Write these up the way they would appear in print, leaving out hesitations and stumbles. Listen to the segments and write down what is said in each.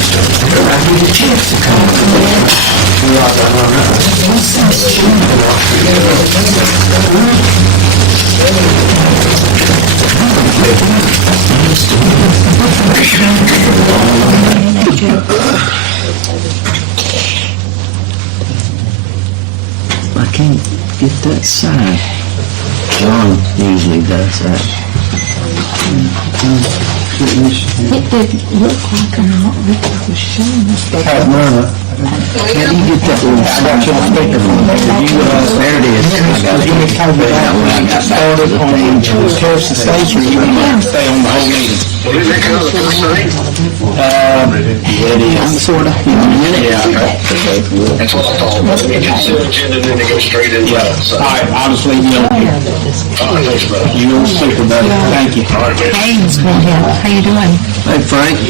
I get a chance to come. I can't get that side. John usually does that. It didn't look like what Rick was showing us. Can you get that little speakerphone? There it is. I got started on Harrison Station. You can stay on the whole meeting. Sort of. Yeah. That's what I thought. We can sit agenda and then they go straight into it. All right, I'll just leave you on here. Thanks, brother. You on speaker, buddy. Thank you. Hey, Miss Brenda, how you doing? Hey, Frank.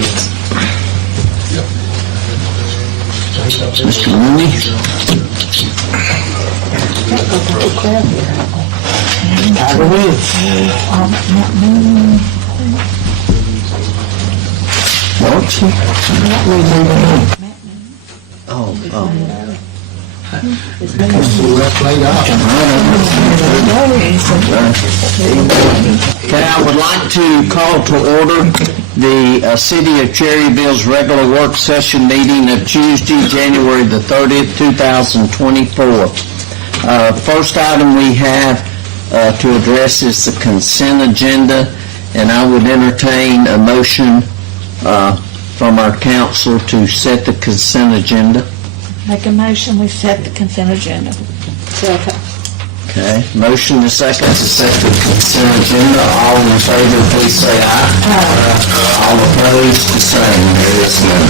Mr. Mooney. Okay, I would like to call to order the City of Cherryville's regular work session meeting of Tuesday, January the 30th, 2024. First item we have to address is the consent agenda, and I would entertain a motion from our council to set the consent agenda. Make a motion, we set the consent agenda. Okay, motion and second to set the consent agenda. All in favor, please say aye. All opposed, the same. There is none.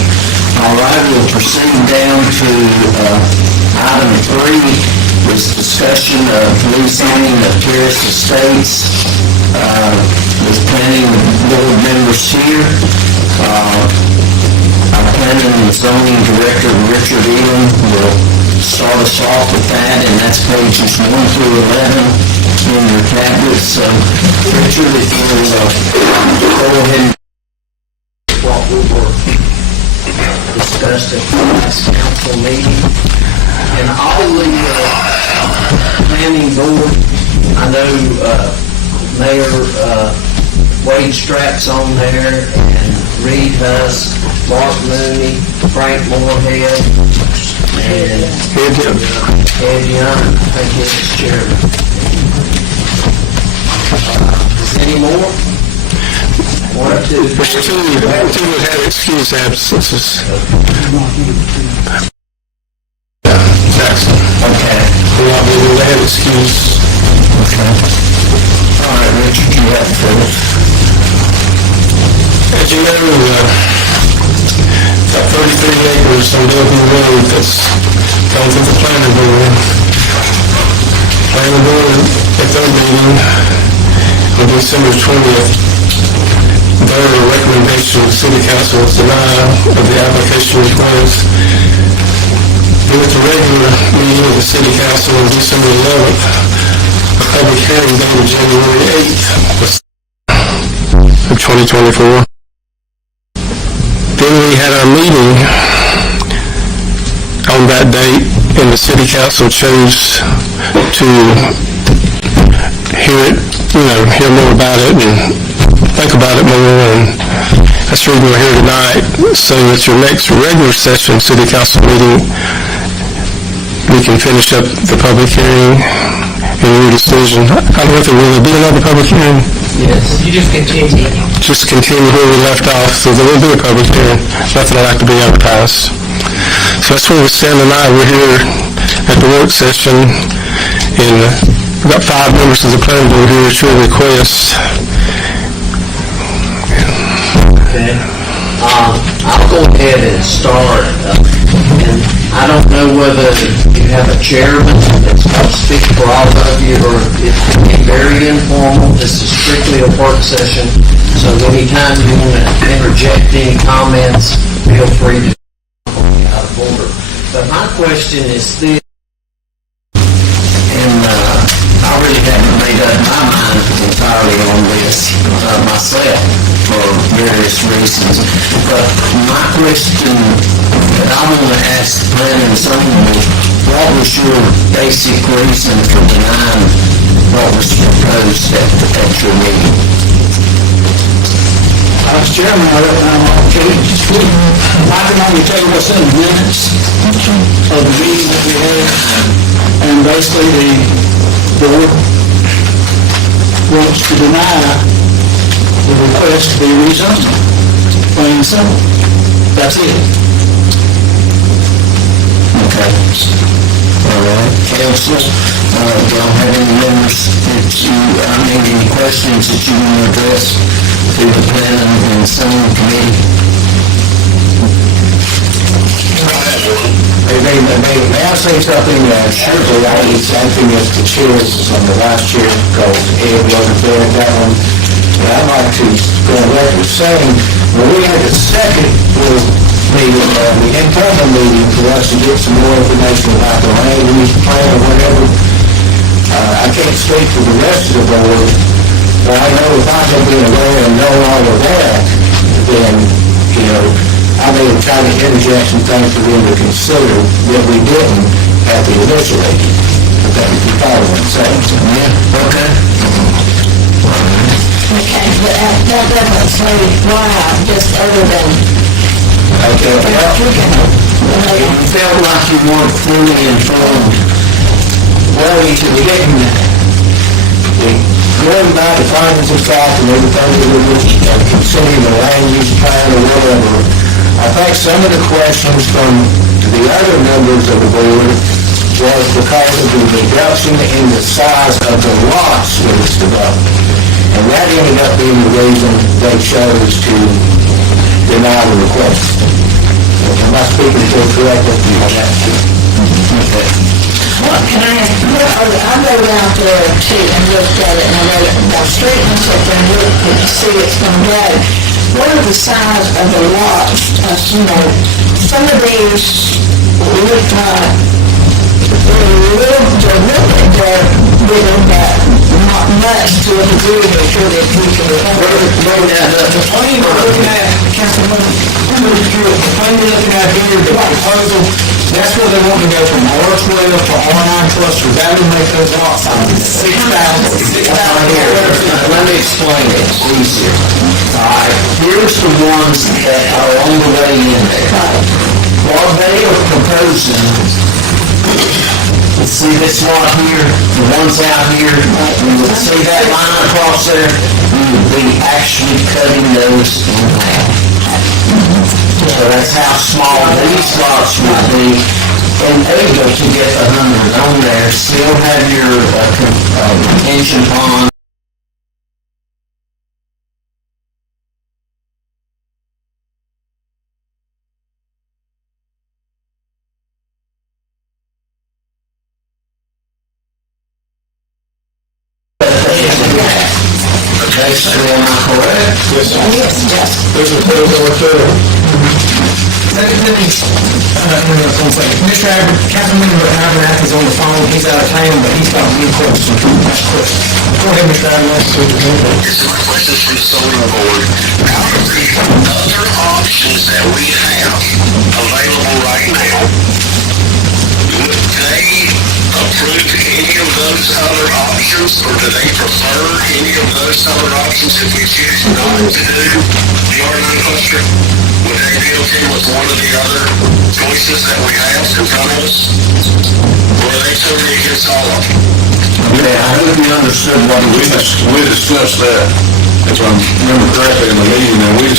All right, we'll proceed down to item 3, was discussion of rezoning of Terrace Estates. With planning board members here. Our planning and zoning director, Richard Elam, will start us off with that, and that's pages 1 through 11 in your tablets. So, Richard, if you will go ahead and what we were discussed at the last council meeting. And all the planning board, I know Mayor Wade Strapp's on there, and Reed Husk, Mark Mooney, Frank Moorhead, and Ed Young, I think it's chairman. Any more? 1 or 2? There's two that had excused absences. Jackson. Okay. They had excused. Okay. All right, Richard, you have first. As you know, got 33 acres on Delveiw Road that's gone through the planning board. Planning board at their meeting on December 20th, their recommendation to City Council was denial of the application request. With the regular meeting of the City Council on December 11th, a public hearing dated January 8th of 2024. Then we had our meeting on that date, and the City Council chose to hear more about it and think about it more, and that's the reason we're here tonight. So at your next regular session City Council meeting, we can finish up the public hearing and your decision. I don't know if there will be another public hearing. Yes. You just continue. Just continue where we left off, so there will be a public hearing. Nothing will have to be advertised. So that's where we stand tonight. We're here at the work session, and we've got 5 members of the planning board here at your request. Okay. I'll go ahead and start. And I don't know whether you have a chairman that's going to speak for all of you, or it can be very informal. This is strictly a work session, so anytime you want to interject any comments, feel free to out of order. But my question is this, and I really haven't made up my mind entirely on this myself for various reasons. But my question that I want to ask the planning and zoning is, what was your basic reason for denying what was proposed at your meeting? As chairman, I can only tell you what's in the minutes of the meeting that we had, and basically the board wants to deny the request to be rezoned, plain and simple. That's it. Okay. All right. Council, do y'all have any members any questions that you want to address to the planning and zoning committee? May I say something? Surely I need something as the chair on the vice chair, because Ed wasn't there at that one. But I'd like to go on record saying, when we had the second meeting, the internal meeting for us to get some more information about the land use plan or whatever, I can't speak for the rest of the board, but I know if I'm going to be aware and know all of that, then, I may have tried to interject some things for them to consider that we didn't at the initial meeting. Okay, if you follow what I'm saying. Yeah, okay. Okay, but that doesn't say why, just other than, Okay, well, You felt like you weren't fully informed. well, we didn't, going by the findings of fact and everything that we were considering the land use plan or whatever, I think some of the questions from the other members of the board was because of the reduction in the size of the lots that was developed. And that ended up being the reason they chose to deny the request. Am I speaking to it correctly? what can I ask, I go down there too and looked at it, and I read it about street and stuff, and looked to see it's gonna go. What are the size of the lots, some of these look like, they're little, but not much to a degree that sure that we can. The plan we're looking at, Councilman, the plan we're looking at here, the proposal, that's where they want to go from R12 to R9 clusters. That would make those lot sizes 6,000. Let me explain it, it's easier. All right, here's the ones that are on the way in there. What they are proposing, see this lot here, the ones out here, you would see that line across there, you would be actually cutting those in half. So that's how small these lots would be, and able to get the 100 on there, still have your retention pond. Basically, am I correct? Yes, sir. Yes. There's a clear door there. Mr. Councilmember Abernathy is on the phone, he's out of town, but he's got one question. Go ahead, Mr. Abernathy. It's my question from the zoning board. Out of the other options that we have available right now, would they approve any of those other options, or do they prefer any of those other options if we choose not to do the R9 cluster? Would they be okay with one of the other choices that we have in front of us? Or are they totally against all of them? Yeah, I hope you understood what We discussed that, if I remember correctly in the meeting, and we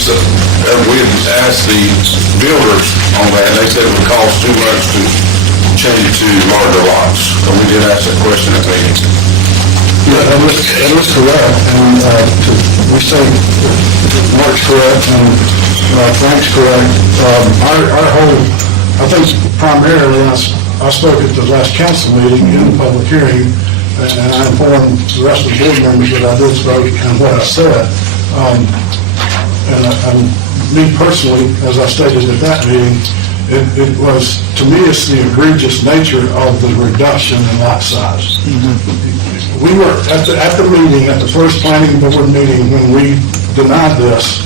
had asked the builders on that, and they said it would cost too much to change it to larger lots. So we did ask that question at the meeting. Yeah, that was correct, and we say Mark's correct, and Frank's correct. Our whole, I think primarily, I spoke at the last council meeting in the public hearing, and I informed the rest of the board members that I did spoke and what I said. And me personally, as I stated at that meeting, it was, to me, it's the egregious nature of the reduction in lot size. We were, at the meeting, at the first planning board meeting, when we denied this,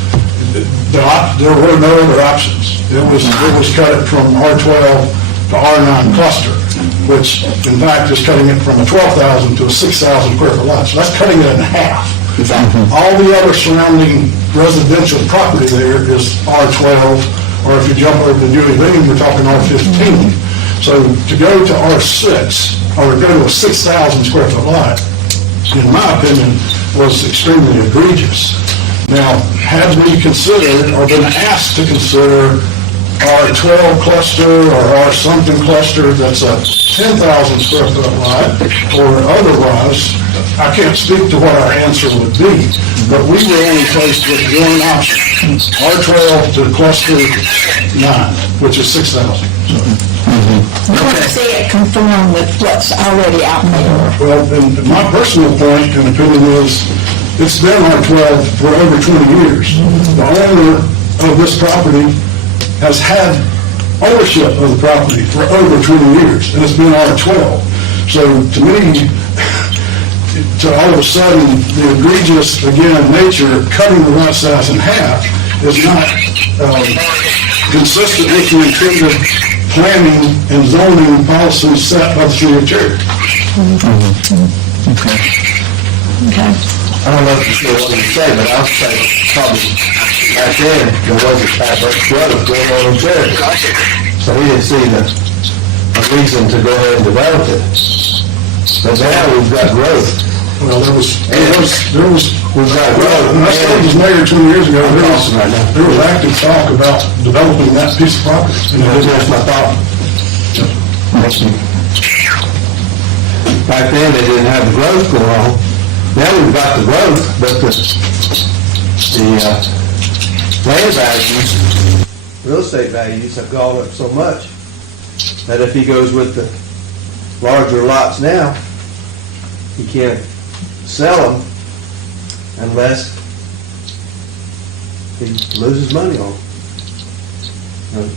there were no other options. It was cut it from R12 to R9 cluster, which in fact is cutting it from a 12,000 to a 6,000 square foot lot. So that's cutting it in half. All the other surrounding residential property there is R12, or if you jump over to Delveiw, you're talking R15. So to go to R6, or go to a 6,000 square foot lot, in my opinion, was extremely egregious. Now, had we considered, or been asked to consider, R12 cluster or R something cluster that's a 10,000 square foot lot, or otherwise, I can't speak to what our answer would be, but we were only faced with one option, R12 to cluster 9, which is 6,000. We want to see it conform with what's already out there. Well, and my personal point and opinion is, it's been R12 for over 20 years. The owner of this property has had ownership of the property for over 20 years, and it's been R12. So to me, to all of a sudden, the egregious, again, nature, cutting the lot size in half is not consistent with the intended planning and zoning policies set by the city of Cherryville. Okay. I don't know if you sure what you say, but I'll say probably back then, there wasn't that much growth going on in Cherryville. So we didn't see a reason to go ahead and develop it. But now we've got growth. Well, there was, We've got growth. when I started as mayor 20 years ago, there was active talk about developing that piece of property. And it didn't That's my thought. Back then, they didn't have the growth going on. Now we've got the growth, but the land values, real estate values have gone up so much that if he goes with the larger lots now, he can't sell them unless he loses money on them.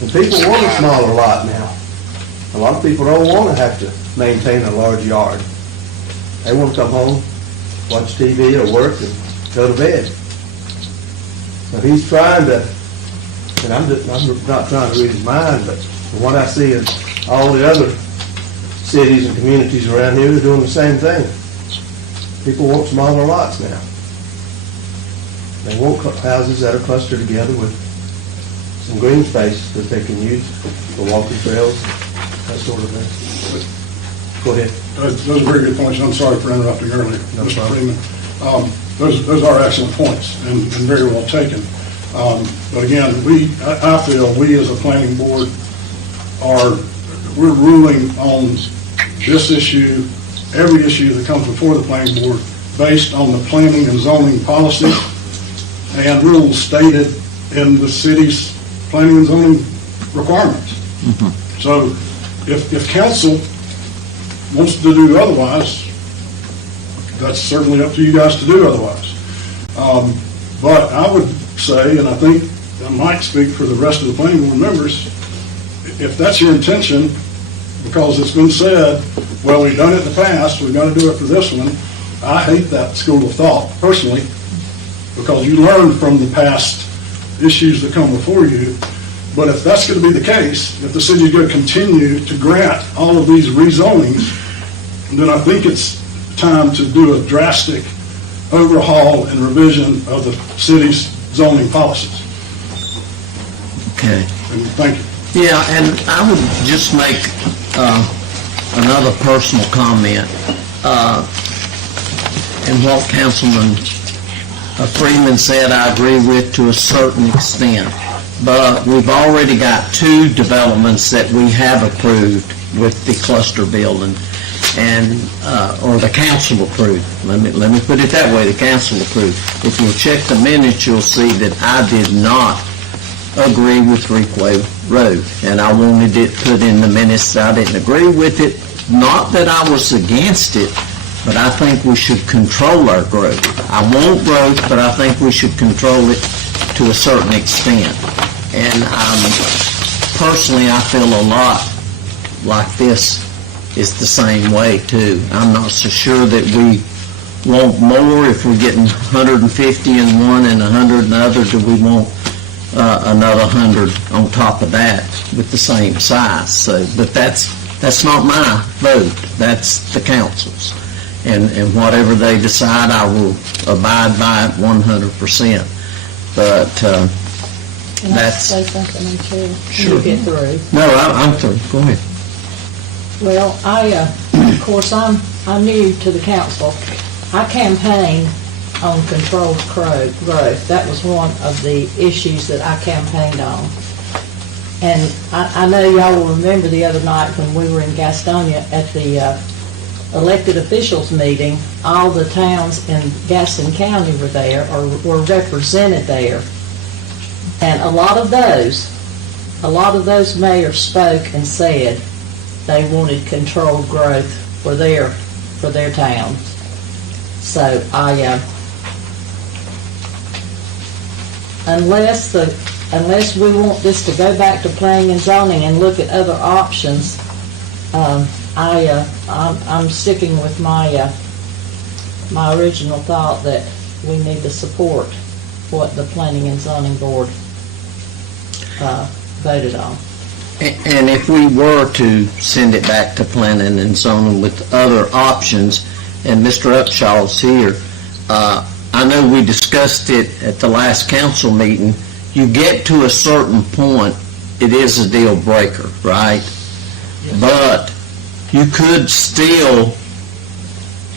And people want a smaller lot now. A lot of people don't want to have to maintain a large yard. They want to come home, watch TV or work and go to bed. So he's trying to, and I'm not trying to read his mind, but from what I see in all the other cities and communities around here, they're doing the same thing. People want smaller lots now. They want houses that are clustered together with some green space that they can use for walking trails, that sort of thing. Go ahead. Those are very good points. I'm sorry for interrupting earlier, No Mr. problem. Freeman. Those are excellent points and very well taken. But again, I feel we as a planning board we're ruling on this issue, every issue that comes before the planning board based on the planning and zoning policy and rules stated in the city's planning and zoning requirements. So if council wants to do otherwise, that's certainly up to you guys to do otherwise. But I would say, and I think I might speak for the rest of the planning board members, if that's your intention, because it's been said, well, we've done it in the past, we've got to do it for this one, I hate that school of thought, personally, because you learn from the past issues that come before you. But if that's going to be the case, if the city's going to continue to grant all of these rezonings, then I think it's time to do a drastic overhaul and revision of the city's zoning policies. Okay. And thank you. Yeah, and I would just make another personal comment. And what Councilman Freeman said, I agree with to a certain extent. But we've already got 2 developments that we have approved with the cluster building, and or the council approved. Let me put it that way: the council approved. If you'll check the minutes, you'll see that I did not agree with Freeway Road, and I wanted it put in the minutes that I didn't agree with it. Not that I was against it, but I think we should control our growth. I want growth, but I think we should control it to a certain extent. And personally, I feel a lot like this is the same way too. I'm not so sure that we want more if we're getting 150 in one and 100 in the other? Do we want another 100 on top of that with the same size? So, but that's not my vote. That's the council's. And whatever they decide, I will abide by it 100%. But Can I that's... say something in too? Sure. When you get through. No, I'm through. Go ahead. Well, of course, I'm new to the council. I campaigned on controlled growth. That was one of the issues that I campaigned on. And I know y'all will remember the other night when we were in Gastonia at the elected officials meeting, all the towns in Gaston County were there, or were represented there. And a lot of those mayors spoke and said they wanted controlled growth for their towns. So unless we want this to go back to planning and zoning and look at other options, I'm sticking with my original thought that we need to support what the planning and zoning board voted on. And if we were to send it back to planning and zoning with other options, and Mr. Upshaw's here, I know we discussed it at the last council meeting, you get to a certain point, it is a deal breaker, right? But you could still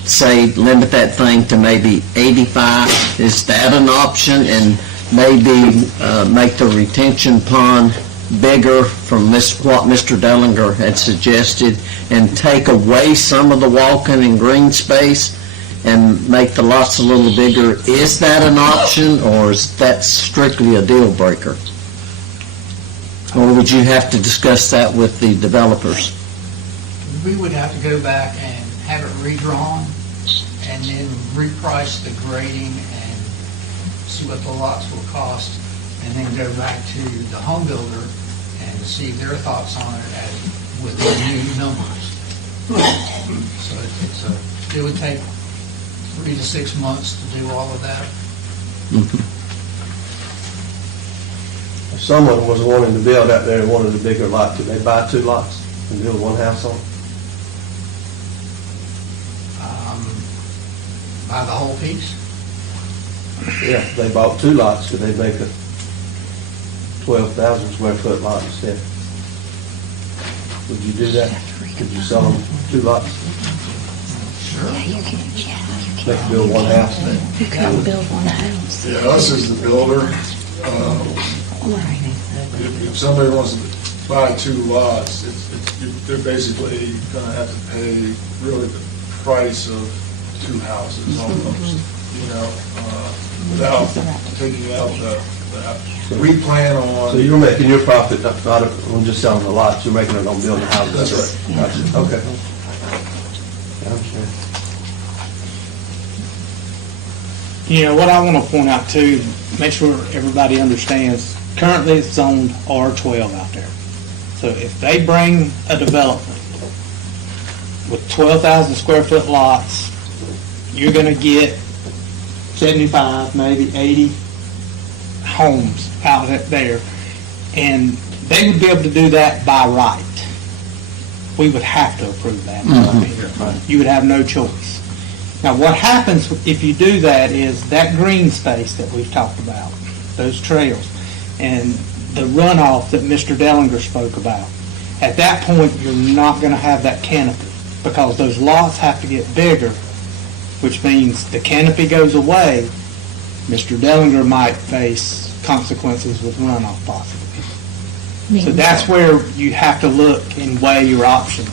say, limit that thing to maybe 85. Is that an option? And maybe make the retention pond bigger from what Mr. Dellinger had suggested, and take away some of the walking and green space and make the lots a little bigger. Is that an option, or is that strictly a deal breaker? Or would you have to discuss that with the developers? We would have to go back and have it redrawn and then reprice the grading and see what the lots will cost, and then go back to the home builder and see their thoughts on it with the new numbers. So it would take 3 to 6 months to do all of that. If someone was wanting to build out there and wanted a bigger lot, could they buy 2 lots and build one house on? Buy the whole piece? Yeah, if they bought 2 lots, could they make a 12,000 square foot lot instead? Would you do that? Could you sell them 2 lots? They could build one house. You couldn't build one house. Yeah, us as the builder, if somebody wants to buy 2 lots, they're basically gonna have to pay really the price of 2 houses almost, without taking out we plan on. So you're making your profit not on just selling the lots, you're making it on building houses? That's right. Gotcha. Okay. I understand. What I want to point out too, make sure everybody understands, currently it's zoned R12 out there. So if they bring a development with 12,000 square foot lots, you're going to get 75, maybe 80 homes out there. And they would be able to do that by right. We would have to approve that. You would have no choice. Now, what happens if you do that is that green space that we've talked about, those trails, and the runoff that Mr. Dellinger spoke about, at that point, you're not going to have that canopy because those lots have to get bigger, which means the canopy goes away. Mr. Dellinger might face consequences with runoff possibly. So that's where you have to look and weigh your options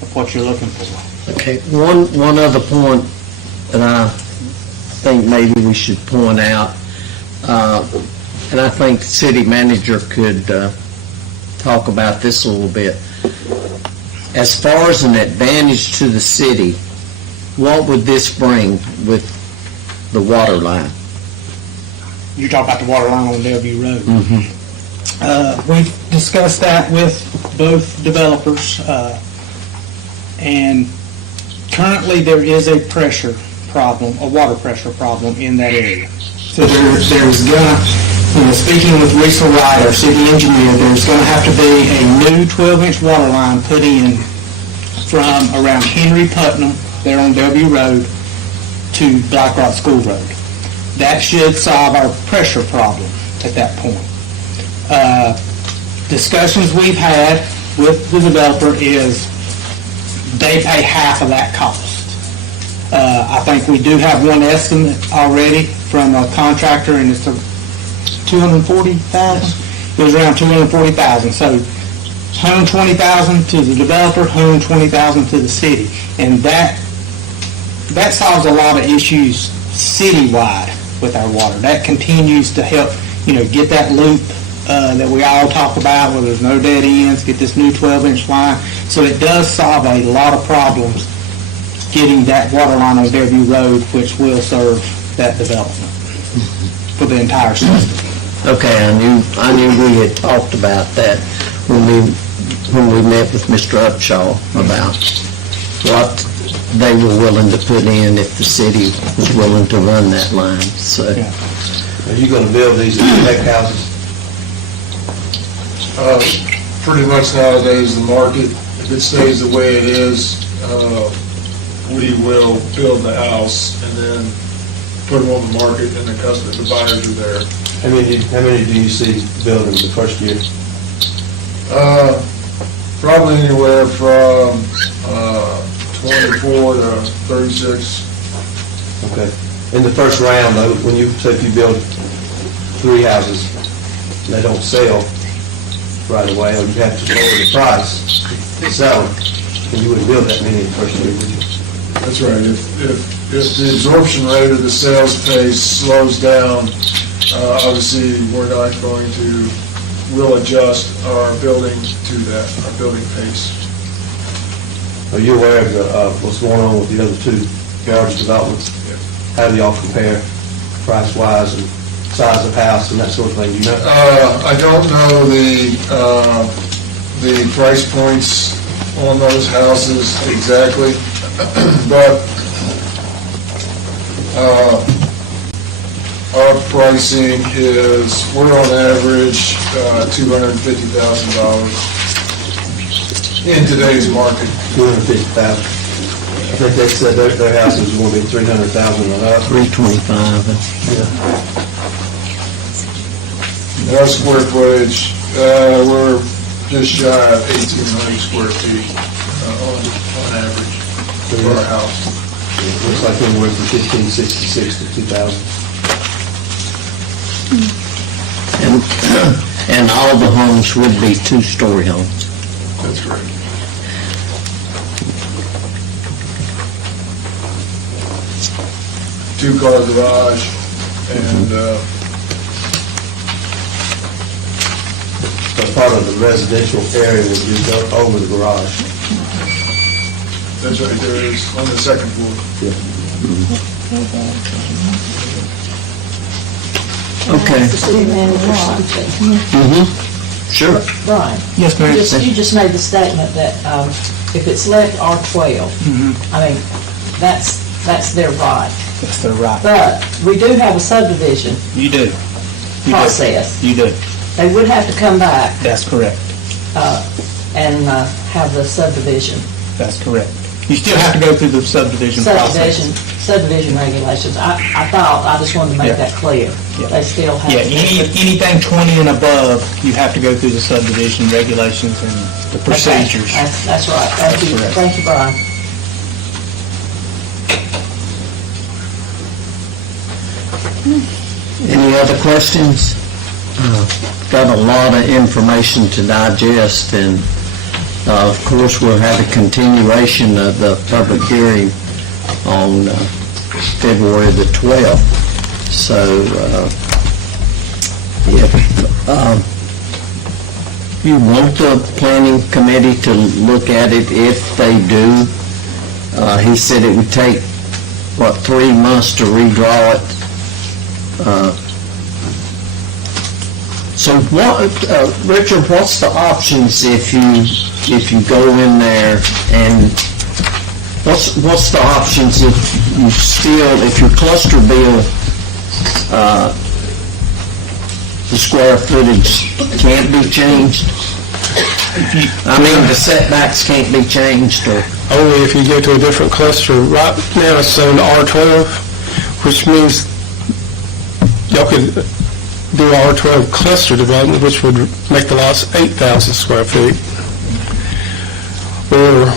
of what you're looking for. Okay, one other point that I think maybe we should point out, and I think the city manager could talk about this a little bit. As far as an advantage to the city, what would this bring with the water line? You're talking about the water line on Delveiw Road. We've discussed that with both developers, and currently there is a pressure problem, a water pressure problem in that area. So there's gonna, speaking with Lisa Wright, our city engineer, there's gonna have to be a new 12-inch water line put in from around Henry Putnam, there on Delveiw Road, to Black Rock School Road. That should solve our pressure problem at that point. Discussions we've had with the developer is they pay half of that cost. I think we do have one estimate already from a contractor, and it's $240,000. It was around $240,000. So $120,000 to the developer, $120,000 to the city, and that solves a lot of issues citywide with our water. That continues to help, get that loop that we all talk about, where there's no dead ends, get this new 12-inch line. So it does solve a lot of problems getting that water line on Delveiw Road, which will serve that development for the entire system. Okay, I knew we had talked about that when we met with Mr. Upshaw about what they were willing to put in if the city was willing to run that line, so. Yeah. Are you gonna build these deck houses? Pretty much nowadays, the market, if it stays the way it is, we will build the house and then put them on the market, and the buyers are there. How many do you see building the first year? Probably anywhere from 24 to 36. Okay. In the first round, though, when you say if you build 3 houses, they don't sell right away, or you have to lower the price to sell them, and you wouldn't build that many in the first year, would you? That's right. If the absorption rate of the sales pace slows down, obviously, we're not going to, we'll adjust our building to that, our building pace. Are you aware of what's going on with the other 2 garbage developments? How do y'all compare price-wise and size of house and that sort of thing? You know? I don't know the price points on those houses exactly, but our pricing is, we're on average $250,000 in today's market. $250,000. I think they said their houses are going to be $300,000 and up. $325. Our square footage, we're just shy of 1,800 square feet on average for our house. It looks like anywhere from 1,566 to 2,000. And all the homes would be 2-story homes. That's right. Two-car garage, and So part of the residential area would be over the garage. that's right, there is on the second floor. Okay. The city manager speaking. Sure. Brian, Yes, ma'am. you just made the statement that if it's left R12, I mean, that's their right. That's the right. But we do have a subdivision You do. process. You do. They would have to come back That's correct. and have the subdivision That's correct. You still have to go through the subdivision process. subdivision regulations. I just wanted to make that clear. Yeah. They still have. Yeah, anything 20 and above, you have to go through the subdivision regulations and the Okay, procedures. That's right. Thank you. correct. Thank you, Brian. Any other questions? Got a lot of information to digest, and of course, we'll have a continuation of the public hearing on February the 12th. So, if you want the planning committee to look at it, if they do, he said it would take, 3 months to redraw it. So what, Richard, what's the options if you go in there and What's the options if your cluster bill, the square footage can't be changed? I mean, the setbacks can't be changed, or? Only if you go to a different cluster. Right now it's zoned R12, which means y'all could do R12 cluster development, which would make the lots 8,000 square feet. Or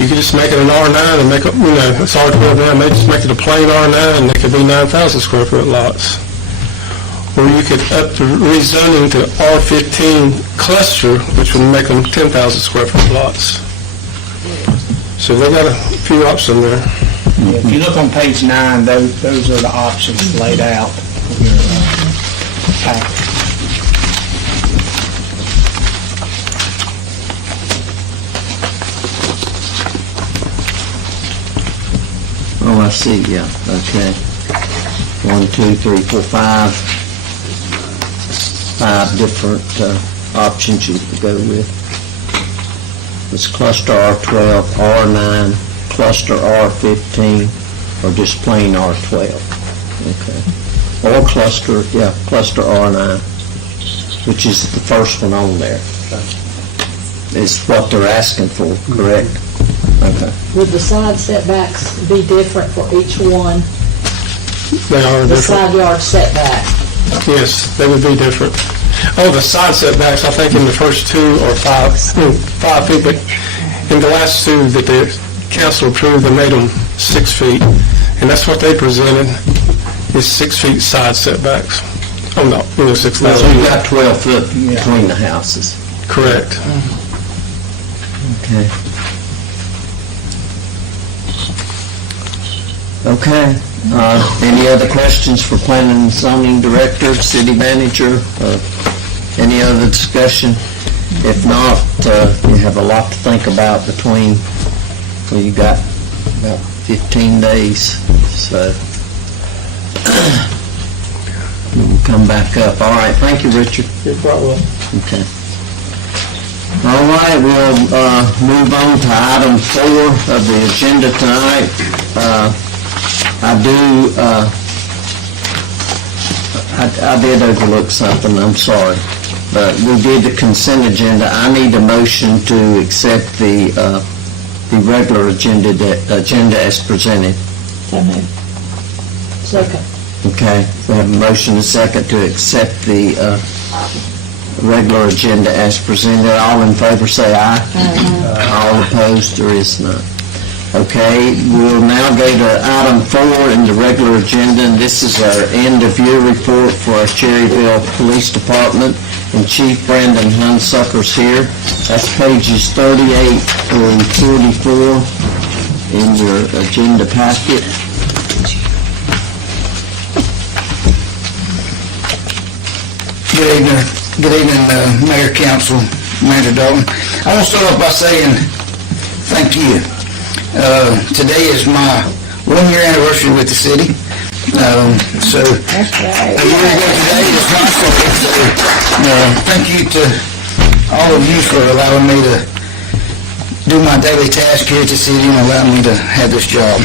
you could just make it an R9 and make it, it's R12 now, maybe just make it a plain R9 and it could be 9,000 square foot lots. Or you could up the rezoning to R15 cluster, which would make them 10,000 square foot lots. So they got a few options there. If you look on page 9, those are the options laid out in your packet. Oh, I see, yeah, okay. 1, 2, 3, 4, 5. 5 different options you could go with. It's cluster R12, R9, cluster R15, or just plain R12. Okay. Or cluster R9, which is the first one on there. Is what they're asking for, correct? Okay. Would the side setbacks be different for each one? They are The different. side yard setback? Yes, they would be different. Oh, the side setbacks, I think in the first 2 or 5 feet, but in the last 2 that the council approved, they made them 6 feet. And that's what they presented, is 6 feet side setbacks. Oh, no, 6,000. So you've got 12 foot between the houses. Correct. Okay. Okay. Any other questions for planning and zoning director, city manager, any other discussion? If not, you have a lot to think about between, well, you got about 15 days, so we'll come back up. All right, thank you, Richard. You're quite welcome. Okay. All right, we'll move on to item 4 of the agenda tonight. I did overlook something, I'm sorry. But we did the consent agenda. I need a motion to accept the regular agenda as presented. So moved. Second. Okay, we have a motion and a second to accept the regular agenda as presented. All in favor say aye. All opposed, there is none. Okay, we'll now go to item 4 in the regular agenda, and this is our end-of-year report for our Cherryville Police Department, and Chief Brandon Hunsucker's here. That's pages 38 through 44 in your agenda packet. Good evening, Mayor, Council, Manager Dalton. I want to start off by saying thank you. Today is my 1-year anniversary with the city. So a year ago today is my story. So thank you to all of you for allowing me to do my daily task here at the city and allowing me to have this job.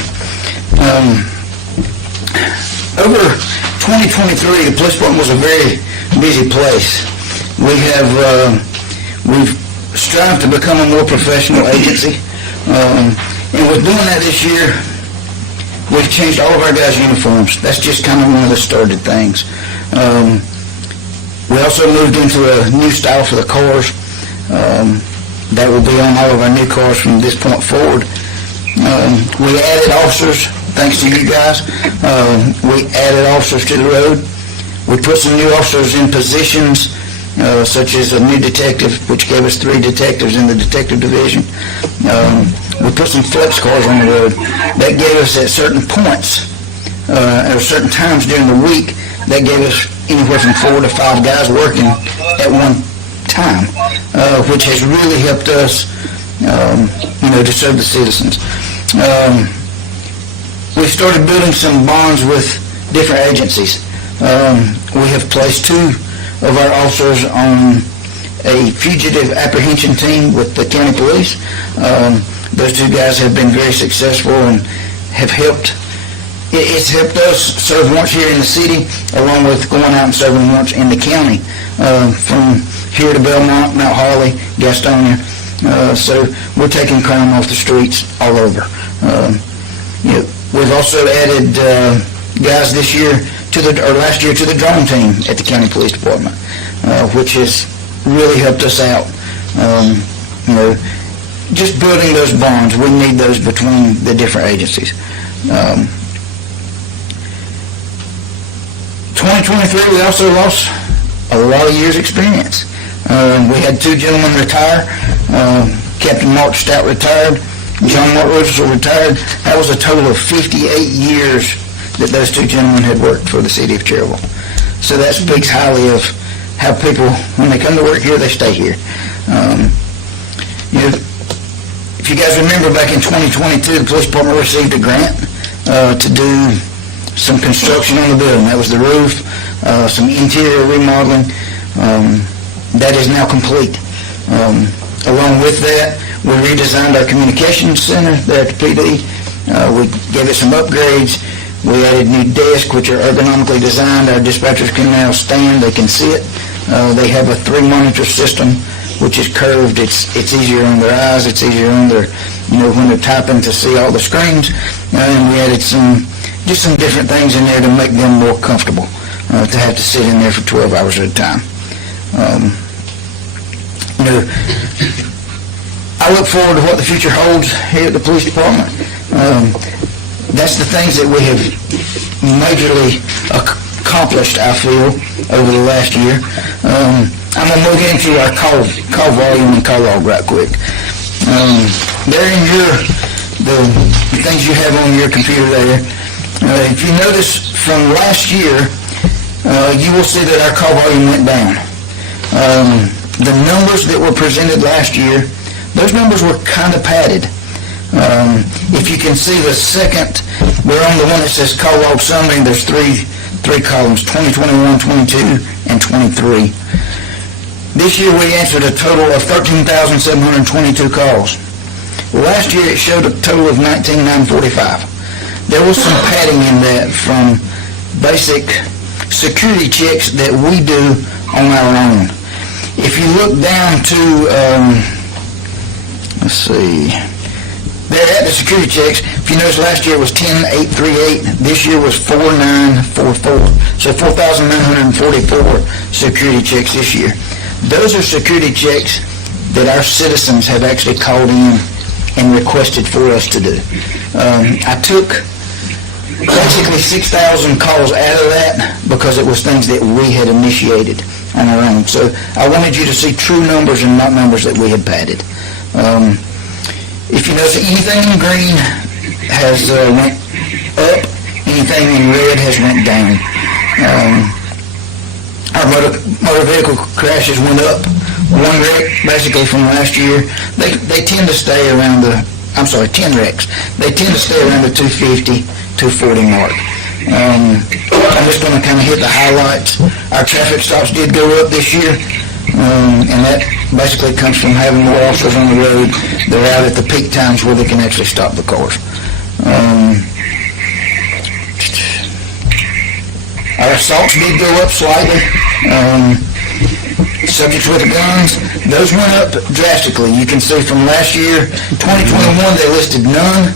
Over 2023, the police department was a very busy place. We've strived to become a more professional agency. And with doing that this year, we've changed all of our guys' uniforms. That's just kind of one of the started things. We also moved into a new style for the cars. That will be on all of our new cars from this point forward. We added officers, thanks to you guys. We added officers to the road. We put some new officers in positions, such as a new detective, which gave us 3 detectives in the detective division. We put some flex cars on the road. That gave us at certain points, or certain times during the week, that gave us anywhere from 4 to 5 guys working at one time, which has really helped us, to serve the citizens. We started building some bonds with different agencies. We have placed 2 of our officers on a fugitive apprehension team with the county police. Those two guys have been very successful and have helped. It's helped us serve warrants here in the city, along with going out and serving warrants in the county, from here to Belmont, Mount Holly, Gastonia. So we're taking crime off the streets all over. We've also added guys this year last year to the drone team at the county police department, which has really helped us out. Just building those bonds, we need those between the different agencies. 2023, we also lost a lot of years' experience. We had two gentlemen retire. Captain Mark Stout retired. John Mark Russell retired. That was a total of 58 years that those two gentlemen had worked for the city of Cherryville. So that speaks highly of how people, when they come to work here, they stay here. If you guys remember, back in 2022, the police department received a grant to do some construction on the building. That was the roof, some interior remodeling. That is now complete. Along with that, we redesigned our communications center there at the PD. We gave it some upgrades. We added new desks, which are ergonomically designed. Our dispatchers can now stand. They can sit. They have a 3-monitor system, which is curved. It's easier on their eyes. It's easier on their, when they're typing, to see all the screens. And we added some different things in there to make them more comfortable, to have to sit in there for 12 hours at a time. I look forward to what the future holds here at the police department. That's the things that we have majorly accomplished, I feel, over the last year. I'm going to move into our call volume and call log right quick. There in the things you have on your computer there, if you notice from last year, you will see that our call volume went down. The numbers that were presented last year, those numbers were kind of padded. If you can see the second, we're on the one that says call log summary. There's three columns, 2021, 22, and 23. This year we answered a total of 13,722 calls. Last year it showed a total of 19,945. There was some padding in that from basic security checks that we do on our own. If you look down to, let's see, there at the security checks, if you notice last year was 10,838, this year was 4,944. So 4,944 security checks this year. Those are security checks that our citizens have actually called in and requested for us to do. I took basically 6,000 calls out of that because it was things that we had initiated on our own. So I wanted you to see true numbers and not numbers that we had padded. If you notice, anything in green has went up, anything in red has went down. Our motor vehicle crashes went up. One wreck, basically from last year, they tend to stay around 10 wrecks. They tend to stay around the 250, 240 mark. I'm just going to kind of hit the highlights. Our traffic stops did go up this year, and that basically comes from having more officers on the road. They're out at the peak times where they can actually stop the cars. Our assaults did go up slightly. Subjects with the guns, those went up drastically. You can see from last year, 2021, they listed none.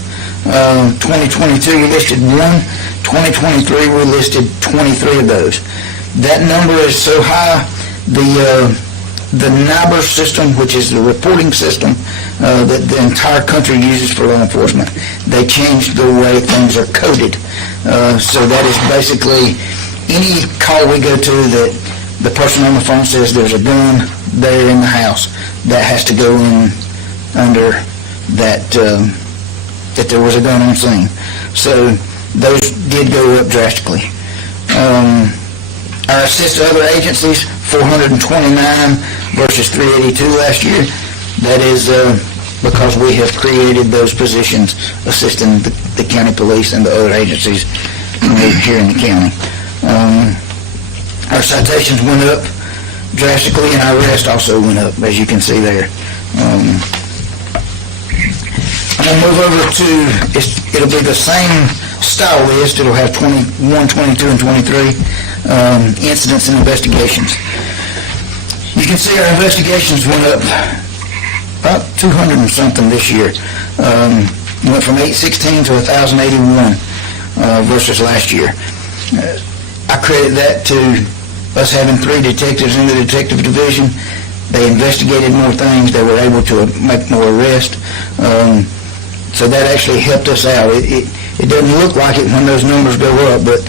2022, we listed 1. 2023, we listed 23 of those. That number is so high, the NIBR system, which is the reporting system that the entire country uses for law enforcement, they changed the way things are coded. So that is basically any call we go to that the person on the phone says there's a gun there in the house, that has to go in under that there was a gun on scene. So those did go up drastically. Our assist to other agencies, 429 versus 382 last year. That is because we have created those positions assisting the county police and the other agencies here in the county. Our citations went up drastically, and our arrests also went up, as you can see there. I'm gonna move over to, it'll be the same style list. It'll have 21, 22, and 23 incidents and investigations. You can see our investigations went up about 200 and something this year. Went from 816 to 1,081 versus last year. I credit that to us having 3 detectives in the detective division. They investigated more things. They were able to make more arrests. So that actually helped us out. It doesn't look like it when those numbers go up, but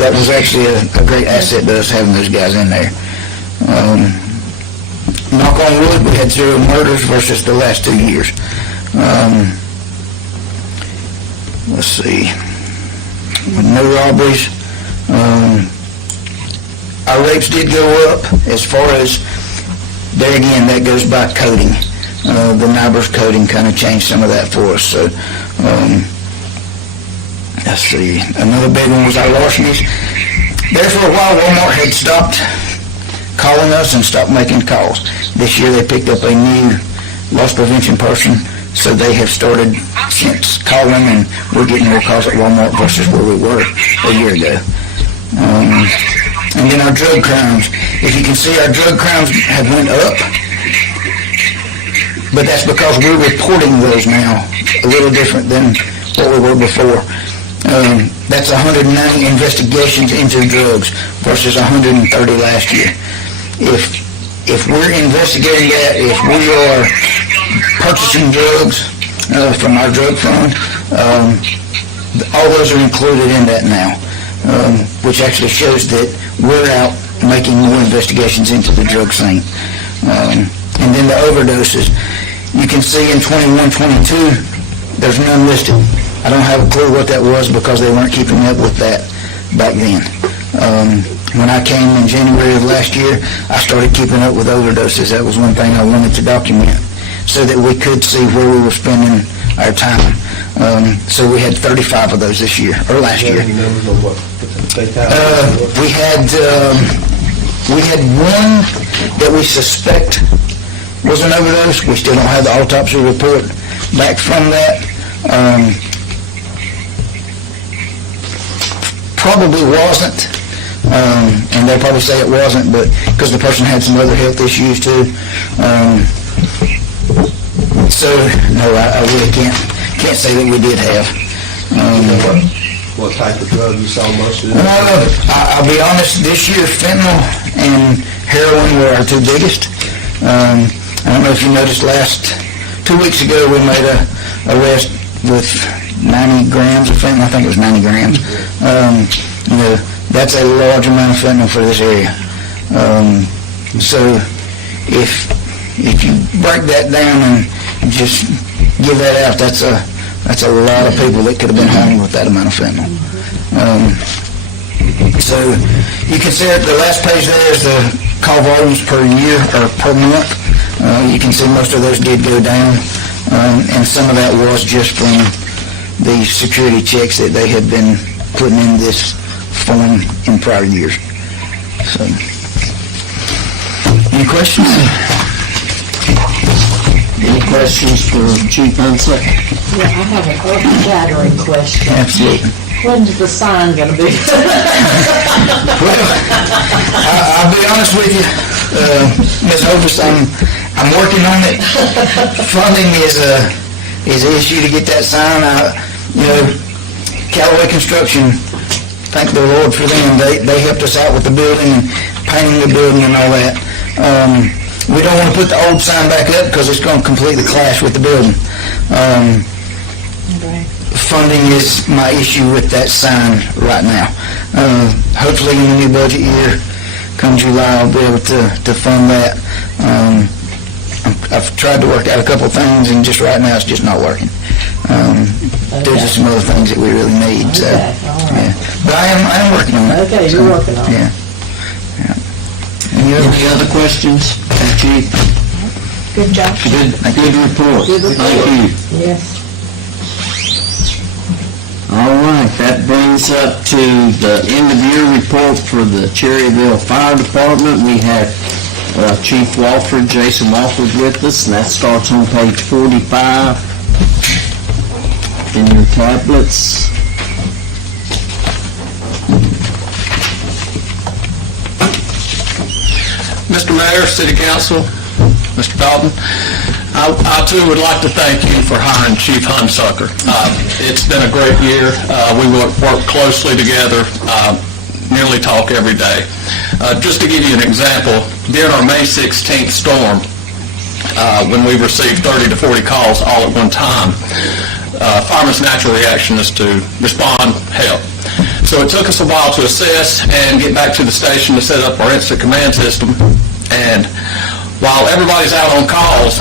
that was actually a great asset to us having those guys in there. Knock on wood, we had 0 murders versus the last 2 years. Let's see. With no robberies. Our rapes did go up as far as, there again, that goes by coding. The NIBRS coding kind of changed some of that for us. So, let's see. Another big one was our larcenies. There for a while, Walmart had stopped calling us and stopped making calls. This year they picked up a new loss prevention person, so they have started since calling, and we're getting more calls at Walmart versus where we were a year ago. And then our drug crimes. If you can see, our drug crimes have went up, but that's because we're reporting those now a little different than what we were before. That's 190 investigations into drugs versus 130 last year. If we're investigating that, if we are purchasing drugs from our drug fund, all those are included in that now, which actually shows that we're out making more investigations into the drug scene. And then the overdoses. You can see in 21, 22, there's none listed. I don't have a clue what that was because they weren't keeping up with that back then. When I came in January of last year, I started keeping up with overdoses. That was one thing I wanted to document so that we could see where we were spending our time. So we had 35 of those this year, or last year. We had one that we suspect was an overdose. We still don't have the autopsy report back from that. Probably wasn't, and they'll probably say it wasn't, but because the person had some other health issues too. So no, I really can't say that we did have. What type of drug you saw most of? I'll be honest, this year fentanyl and heroin were our 2 biggest. I don't know if you noticed 2 weeks ago we made a arrest with 90 grams of fentanyl. I think it was 90 grams. That's a large amount of fentanyl for this area. So if you break that down and just give that out, that's a lot of people that could have been hung with that amount of fentanyl. So you can see at the last page there is the call volumes per year or per month. You can see most of those did go down, and some of that was just from the security checks that they had been putting in this form in prior years. So, any questions? Any questions for Chief Hunsley? Yeah, I have an earth-shattering question. Absolutely. When's the sign gonna be? Well, I'll be honest with you, Ms. Hovis, I'm working on it. Funding is an issue to get that sign. Callaway Construction, thank the Lord for them. They helped us out with the building and painting the building and all that. We don't want to put the old sign back up because it's going to completely clash with the building. Funding is my issue with that sign right now. Hopefully in the new budget year, come July, I'll be able to fund that. I've tried to work out a couple things, and just right now it's just not working. There's just some other things that we really need. So, yeah. But I am working on it. Okay, you're working on it. Yeah. Any other questions, Chief? Good job. Good report. Good report. Thank you. Yes. All right, that brings up to the end of year report for the Cherryville Fire Department. We have Chief Walford, Jason Walford with us, and that starts on page 45. in your tablets. Mr. Mayor, City Council, Mr. Dalton, I too would like to thank you for hiring Chief Hunsucker. It's been a great year. We work closely together, nearly talk every day. Just to give you an example, during our May 16th storm, when we received 30 to 40 calls all at one time, fireman's natural reaction is to respond, help. So it took us a while to assess and get back to the station to set up our instant command system. And while everybody's out on calls,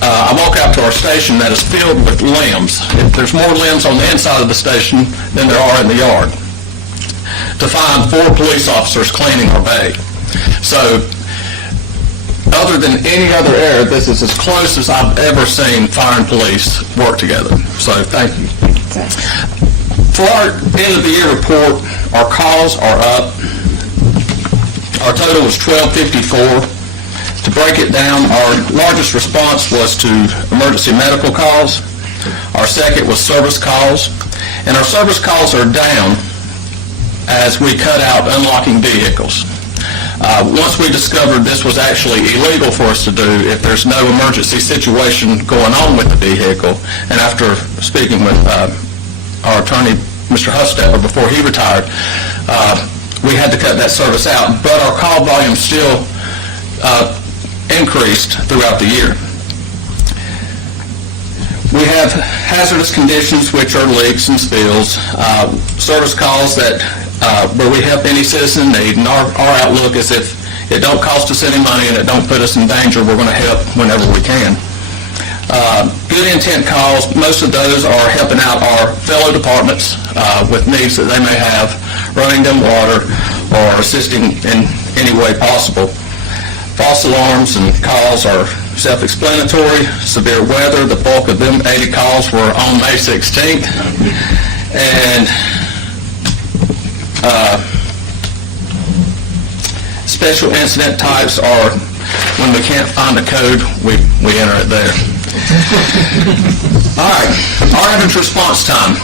I walk out to our station that is filled with limbs. There's more limbs on the inside of the station than there are in the yard, to find 4 police officers cleaning our bay. So other than any other area, this is as close as I've ever seen fire and police work together. So thank you. For our end of the year report, our calls are up. Our total was 1254. To break it down, our largest response was to emergency medical calls. Our second was service calls. And our service calls are down as we cut out unlocking vehicles. Once we discovered this was actually illegal for us to do if there's no emergency situation going on with the vehicle, and after speaking with our attorney, Mr. Hustetler, before he retired, we had to cut that service out, but our call volume still increased throughout the year. We have hazardous conditions, which are leaks and spills, service calls that where we help any citizen in need, and our outlook is if it don't cost us any money and it don't put us in danger, we're going to help whenever we can. Good intent calls, most of those are helping out our fellow departments with needs that they may have, running them water or assisting in any way possible. False alarms and calls are self-explanatory. Severe weather, the bulk of them 80 calls were on May 16th. And special incident types are when we can't find a code, we enter it there. All right, our average response time.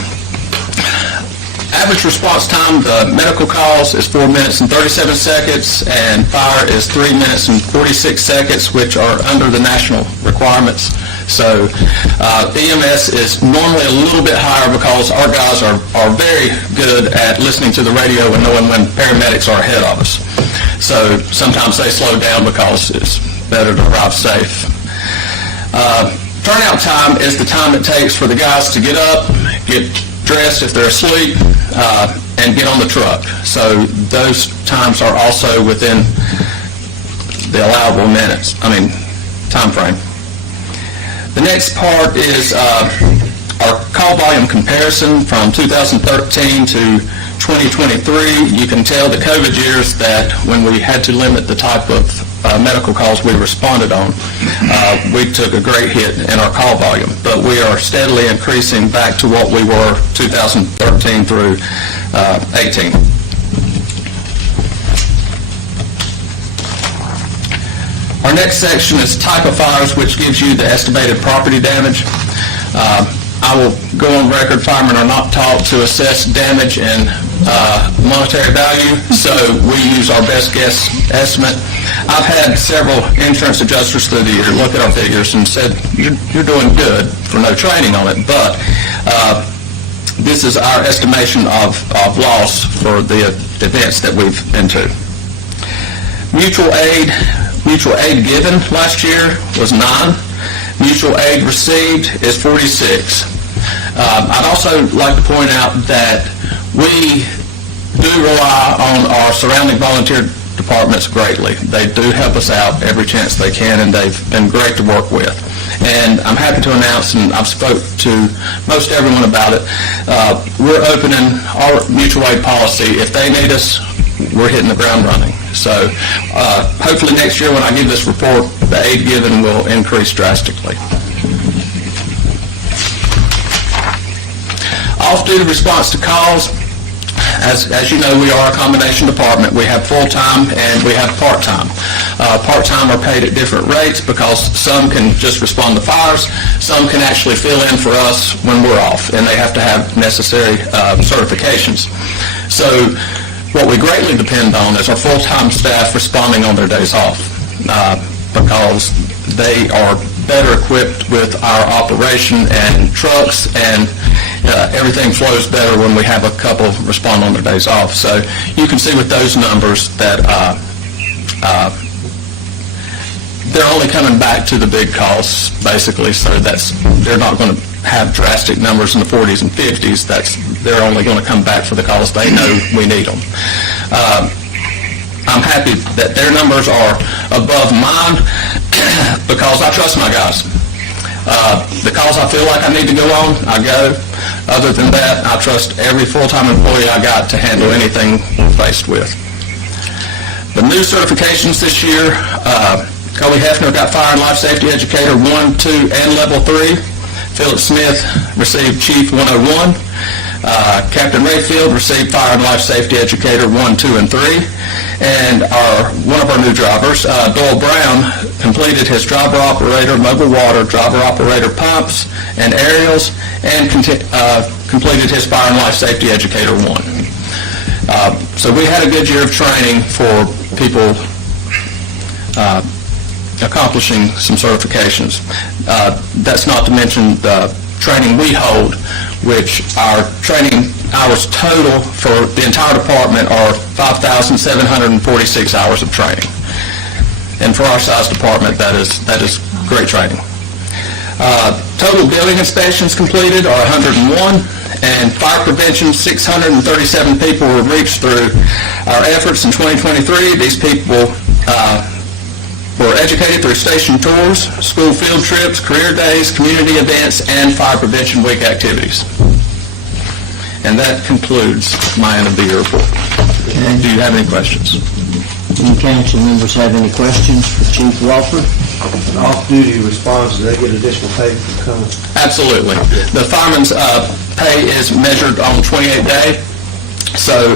Average response time, the medical calls is 4 minutes and 37 seconds, and fire is 3 minutes and 46 seconds, which are under the national requirements. So EMS is normally a little bit higher because our guys are very good at listening to the radio and knowing when paramedics are ahead of us. So sometimes they slow down because it's better to arrive safe. Turnout time is the time it takes for the guys to get up, get dressed if they're asleep, and get on the truck. So those times are also within the allowable time frame. The next part is our call volume comparison from 2013 to 2023. You can tell the COVID years that when we had to limit the type of medical calls we responded on, we took a great hit in our call volume, but we are steadily increasing back to what we were 2013 through 18. Our next section is type of fires, which gives you the estimated property damage. I will go on record, firemen are not taught to assess damage in monetary value, so we use our best guess estimate. I've had several insurance adjusters through the year look at our figures and said, you're doing good for no training on it, but this is our estimation of loss for the events that we've been to. Mutual aid given last year was 9. Mutual aid received is 46. I'd also like to point out that we do rely on our surrounding volunteer departments greatly. They do help us out every chance they can, and they've been great to work with. And I'm happy to announce, and I've spoke to most everyone about it, we're opening our mutual aid policy. If they need us, we're hitting the ground running. So hopefully next year when I give this report, the aid given will increase drastically. Off-duty response to calls. as you know, we are a combination department. We have full-time and we have part-time. Part-time are paid at different rates because some can just respond to fires, some can actually fill in for us when we're off, and they have to have necessary certifications. So what we greatly depend on is our full-time staff responding on their days off, because they are better equipped with our operation and trucks, and everything flows better when we have a couple respond on their days off. So you can see with those numbers that they're only coming back to the big costs, basically, so they're not going to have drastic numbers in the 40s and 50s. They're only going to come back for the costs they know we need them. I'm happy that their numbers are above mine because I trust my guys. The calls I feel like I need to go on, I go. Other than that, I trust every full-time employee I got to handle anything we're faced with. The new certifications this year, Coley Hefner got Fire and Life Safety Educator 1, 2, and Level 3. Philip Smith received Chief 101. Captain Rayfield received Fire and Life Safety Educator 1, 2, and 3. And one of our new drivers, Doyle Brown, completed his driver operator, mobile water, driver operator pumps and aerials, and completed his Fire and Life Safety Educator 1. So we had a good year of training for people accomplishing some certifications. That's not to mention the training we hold, which our training hours total for the entire department are 5,746 hours of training. And for our size department, that is great training. Total building inspections completed are 101, and fire prevention, 637 people were reached through our efforts in 2023. These people were educated through station tours, school field trips, career days, community events, and Fire Prevention Week activities. And that concludes my end of the year report. Do you have any questions? Any council members have any questions for Chief Walford? Off-duty response, do they get additional pay for coming? Absolutely. The fireman's pay is measured on 28th day, so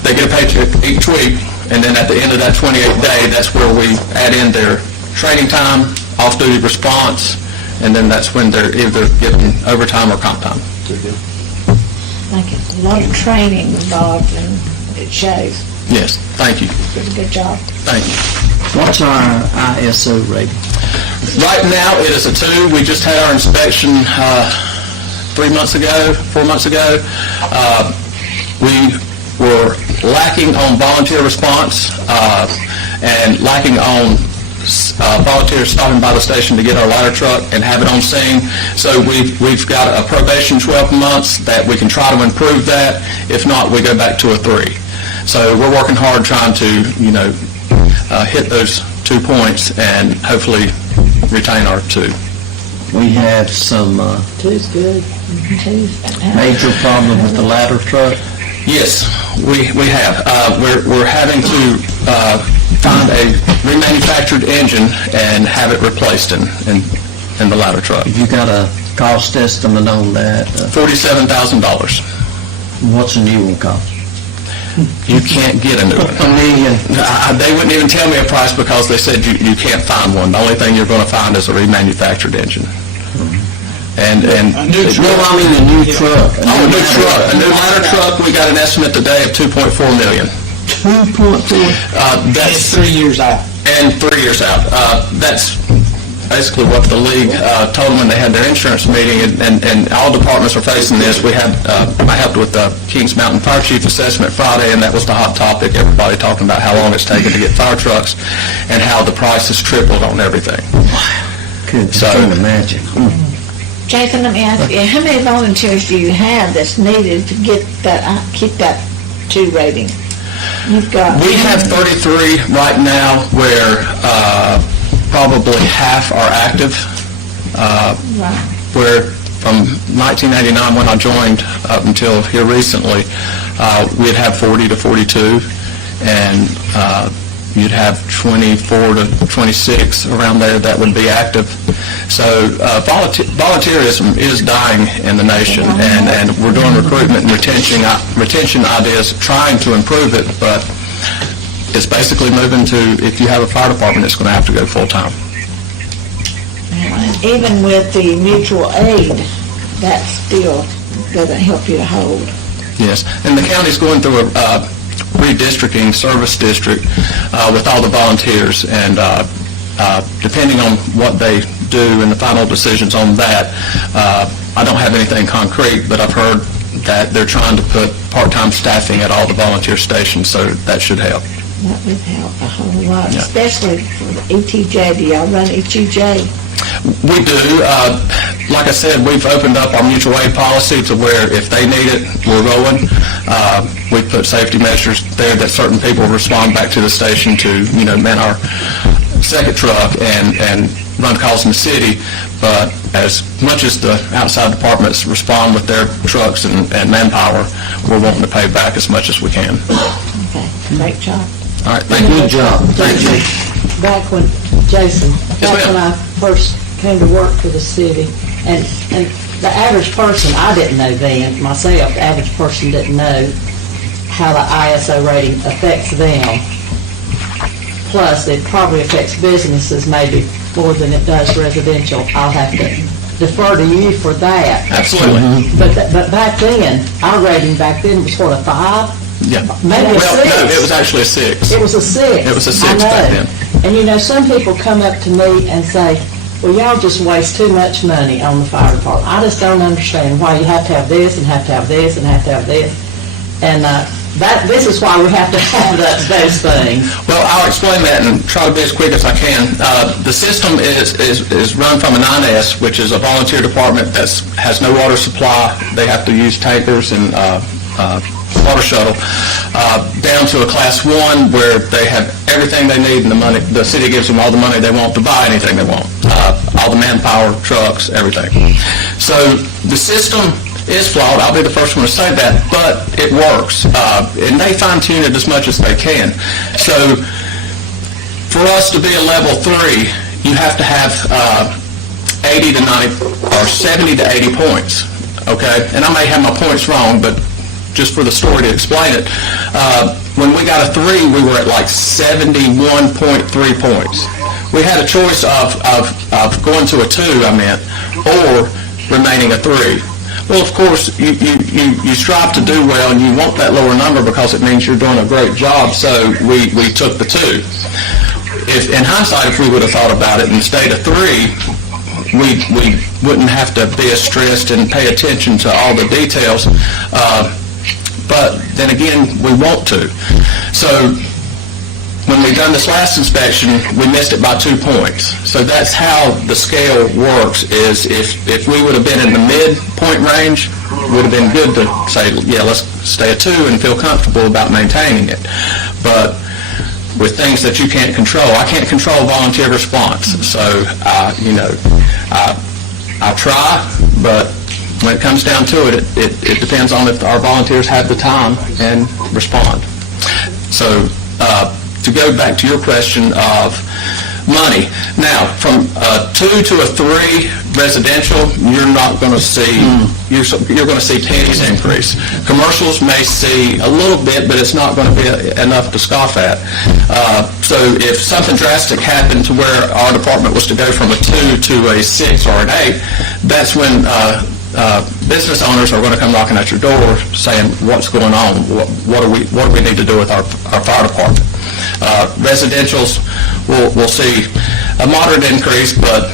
they get a paycheck each week, and then at the end of that 28th day, that's where we add in their training time, off-duty response, and then that's when they're either given overtime or comp time. Thank you. A lot of training involved, and it shows. Yes, thank you. Did a good job. Thank you. What's our ISO rating? Right now, it is a 2. We just had our inspection 4 months ago. We were lacking on volunteer response and lacking on volunteers stopping by the station to get our ladder truck and have it on scene. So we've got a probation 12 months that we can try to improve that. If not, we go back to a 3. So we're working hard trying to, hit those 2 points and hopefully retain our 2. We have some Two's good. Two's fantastic. major problem with the ladder truck. Yes, we have. We're having to find a remanufactured engine and have it replaced in the ladder truck. Have you got a cost estimate on that? $47,000. What's a new one cost? You can't get a new one. $1 million. They wouldn't even tell me a price because they said you can't find one. The only thing you're going to find is a remanufactured engine. And a new truck. A new ladder truck. We got an estimate today of $2.4 million. 2.4. That's 3 years out. And 3 years out. That's basically what the league told them when they had their insurance meeting, and all departments are facing this. We had, I helped with the Kings Mountain Fire Chief Assessment Friday, and that was the hot topic. Everybody talking about how long it's taken to get fire trucks and how the price has tripled on everything. Couldn't imagine. Jason, let me ask you, how many volunteers do you have that's needed to get that, keep that 2 rating? You've got... We have 33 right now where probably half are active. Right. Where from 1989 when I joined up until here recently, we'd have 40 to 42. And you'd have 24 to 26 around there that would be active. So volunteerism is dying in the nation, and we're doing recruitment and retention ideas, trying to improve it, but it's basically moving to, if you have a fire department, it's going to have to go full-time. Even with the mutual aid, that still doesn't help you to hold. Yes, and the county's going through a redistricting service district with all the volunteers, and depending on what they do and the final decisions on that, I don't have anything concrete, but I've heard that they're trying to put part-time staffing at all the volunteer stations, so that should help. That would help a whole lot, Yeah. especially for the ETJ. Do y'all run ETJ? We do. Like I said, we've opened up our mutual aid policy to where if they need it, we're going. We put safety measures there that certain people respond back to the station to, man our second truck and run calls in the city. But as much as the outside departments respond with their trucks and manpower, we're wanting to pay back as much as we can. Okay, great job. All right, thank you. Good job. Thank you. Back when, Jason, Yes, back when ma'am. I first came to work for the city, and the average person, I didn't know then, myself, the average person didn't know how the ISO rating affects them. Plus, it probably affects businesses maybe more than it does residential. I'll have to defer to you for that. Absolutely. But back then, our rating back then was what, a 5? Yeah. Maybe a Well, 6? no, it was actually a 6. It was a 6. It was a 6 I know. back then. And some people come up to me and say, well, y'all just waste too much money on the fire department. I just don't understand why you have to have this and have to have this and have to have this. And this is why we have to have those things. Well, I'll explain that and try to be as quick as I can. The system is run from a 9S, which is a volunteer department that has no water supply. They have to use tankers and water shuttle, down to a class 1 where they have everything they need and the money, the city gives them all the money they want to buy anything they want, all the manpower, trucks, everything. So the system is flawed, I'll be the first one to say that, but it works, and they fine-tune it as much as they can. So for us to be a level 3, you have to have 80 to 90 or 70 to 80 points, okay? And I may have my points wrong, but just for the story to explain it, when we got a 3, we were at like 71.3 points. We had a choice of going to a 2, or remaining a 3. Well, of course, you strive to do well, and you want that lower number because it means you're doing a great job, so we took the 2. If, in hindsight, if we would have thought about it and stayed a 3, we wouldn't have to be as stressed and pay attention to all the details. But then again, we want to. So when we done this last inspection, we missed it by 2 points. So that's how the scale works, is if we would have been in the midpoint range, it would have been good to say, yeah, let's stay at 2 and feel comfortable about maintaining it. But with things that you can't control, I can't control volunteer response. So, I try, but when it comes down to it, it depends on if our volunteers have the time and respond. So, to go back to your question of money, now, from a 2 to a 3 residential, you're not going to see, you're going to see pennies increase. Commercials may see a little bit, but it's not going to be enough to scoff at. So if something drastic happened to where our department was to go from a 2 to a 6 or an 8, that's when business owners are going to come knocking at your door saying, what's going on? What do we need to do with our fire department? Residentials will see a moderate increase, but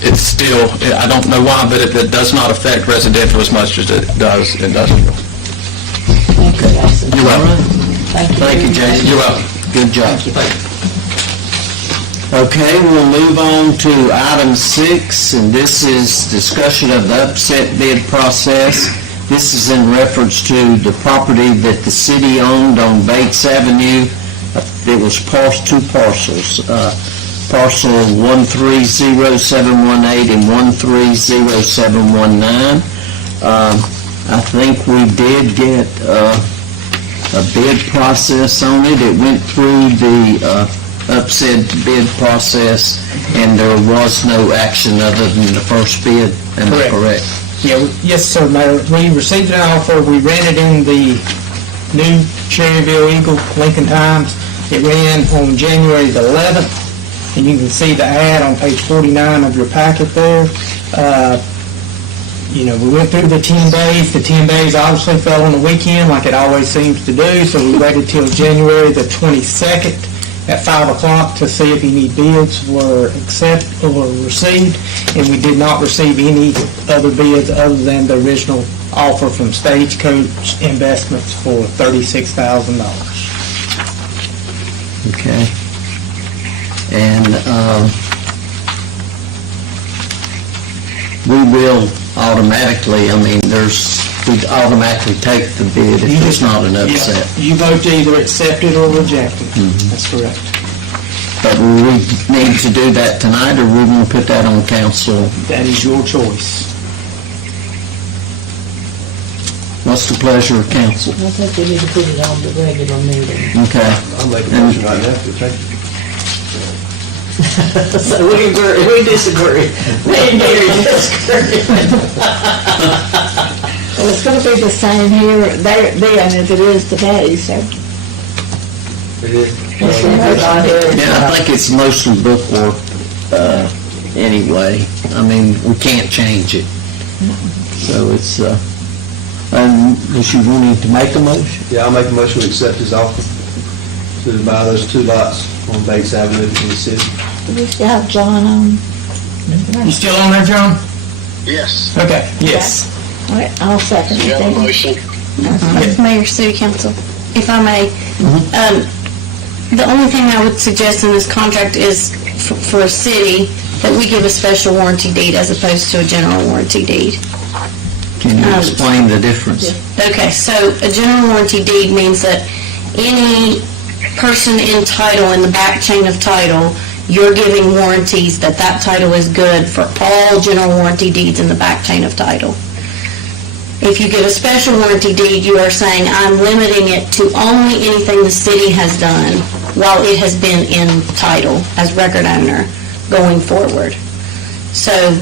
it's still, I don't know why, but it does not affect residential as much as it does industrial. Thank you, Jason. You're welcome. Thank you, Jason. You're welcome. Good job. Thank you. Okay, we'll move on to item 6, and this is discussion of the upset bid process. This is in reference to the property that the city owned on Bates Avenue. It was 2 parcels, parcel 1300718 and 1300719. I think we did get a bid process on it. It went through the upsaid bid process, and there was no action other than the first bid. Am I correct? Yeah, yes, sir, Mayor. We received an offer, we ran it in the new Cherryville Eagle Lincoln Times. It ran on January the 11th, and you can see the ad on page 49 of your packet there. We went through the 10 days. The 10 days obviously fell on the weekend, like it always seems to do, so we waited till January the 22nd at 5 o'clock to see if any bids were received, and we did not receive any other bids other than the original offer from Stagecoach Investments for $36,000. Okay. And we will automatically, we'd automatically take the bid if there's not an upset. You vote to either accept it or reject it. That's correct. But will we need to do that tonight, or we going to put that on council? That is your choice. What's the pleasure of council? I think we need to put it on the regular meeting. Okay. I'll make a motion right now to take it. So we agree, we disagree. Me and Gary disagree. Well, it's gonna be the same here, there, then, as it is today, so. It is. Yeah, I think it's mostly bookwork, anyway. We can't change it. So it's, was you wanting to make a motion? Yeah, I'll make a motion to accept his offer to buy those 2 lots on Bates Avenue in the city. Do we still have John on? You still on there, John? Yes. Okay, yes. All right, I'll second You have a it. motion? Mayor, City Council, if I may, the only thing I would suggest in this contract is for a city that we give a special warranty deed as opposed to a general warranty deed. Can you explain the difference? Okay, so a general warranty deed means that any person in title, in the back chain of title, you're giving warranties that that title is good for all general warranty deeds in the back chain of title. If you give a special warranty deed, you are saying, I'm limiting it to only anything the city has done while it has been in title as record owner going forward. So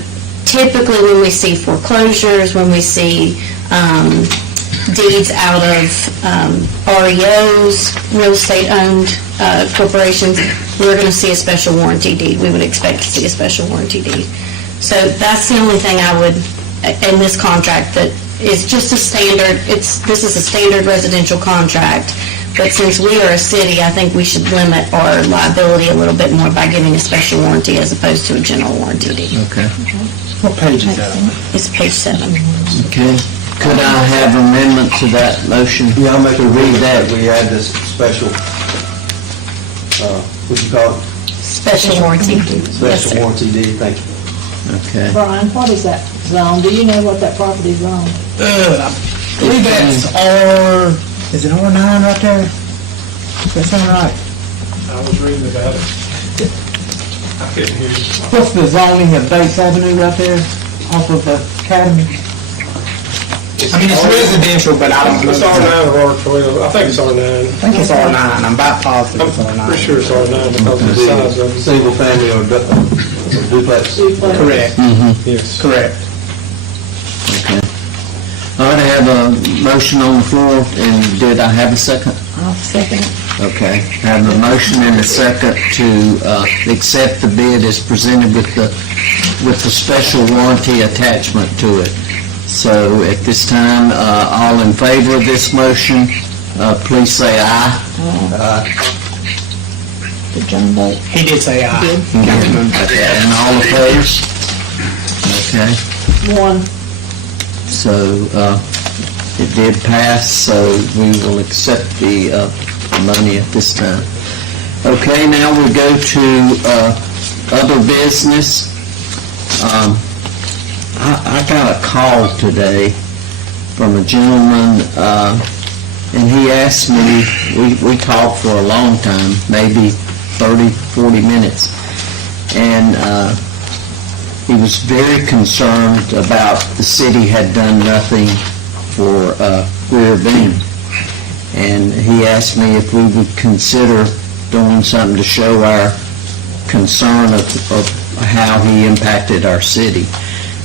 typically when we see foreclosures, when we see deeds out of REOs, real estate-owned corporations, we're going to see a special warranty deed. We would expect to see a special warranty deed. So that's the only thing I would, in this contract, that is just a standard, this is a standard residential contract, but since we are a city, I think we should limit our liability a little bit more by giving a special warranty as opposed to a general warranty deed. Okay. What page is that? It's page 7. Okay. Could I have amendment to that motion? Yeah, I'll make a read that, we add this special, what do you call it? Special warranty. Yes, Special sir. warranty deed, thank you. Okay. Brian, what is that zone? Do you know what that property's on? I believe that's is it R9 right there? That's all right. I was reading about it. I couldn't hear you. What's the zoning of Bates Avenue right there, off of the Academy? It's residential, but I don't know. It's R9 or R12, I think it's R9. I think it's R9, I'm about positive it's R9. Pretty sure it's R9 because of the size of it. Single family or duplex? Correct. Yes. Correct. Okay. All right, I have a motion on the floor, and did I have a second? I'll second it. Okay, I have a motion and a second to accept the bid as presented with the special warranty attachment to it. So at this time, all in favor of this motion, please say aye. Did John vote? He did say aye. Okay, and all opposed? Okay, One. so it did pass, so we will accept the money at this time. Okay, now we go to other business. I got a call today from a gentleman, and he asked me, we talked for a long time, maybe 30, 40 minutes, and he was very concerned about the city had done nothing for Greer Bean. And he asked me if we would consider doing something to show our concern of how he impacted our city.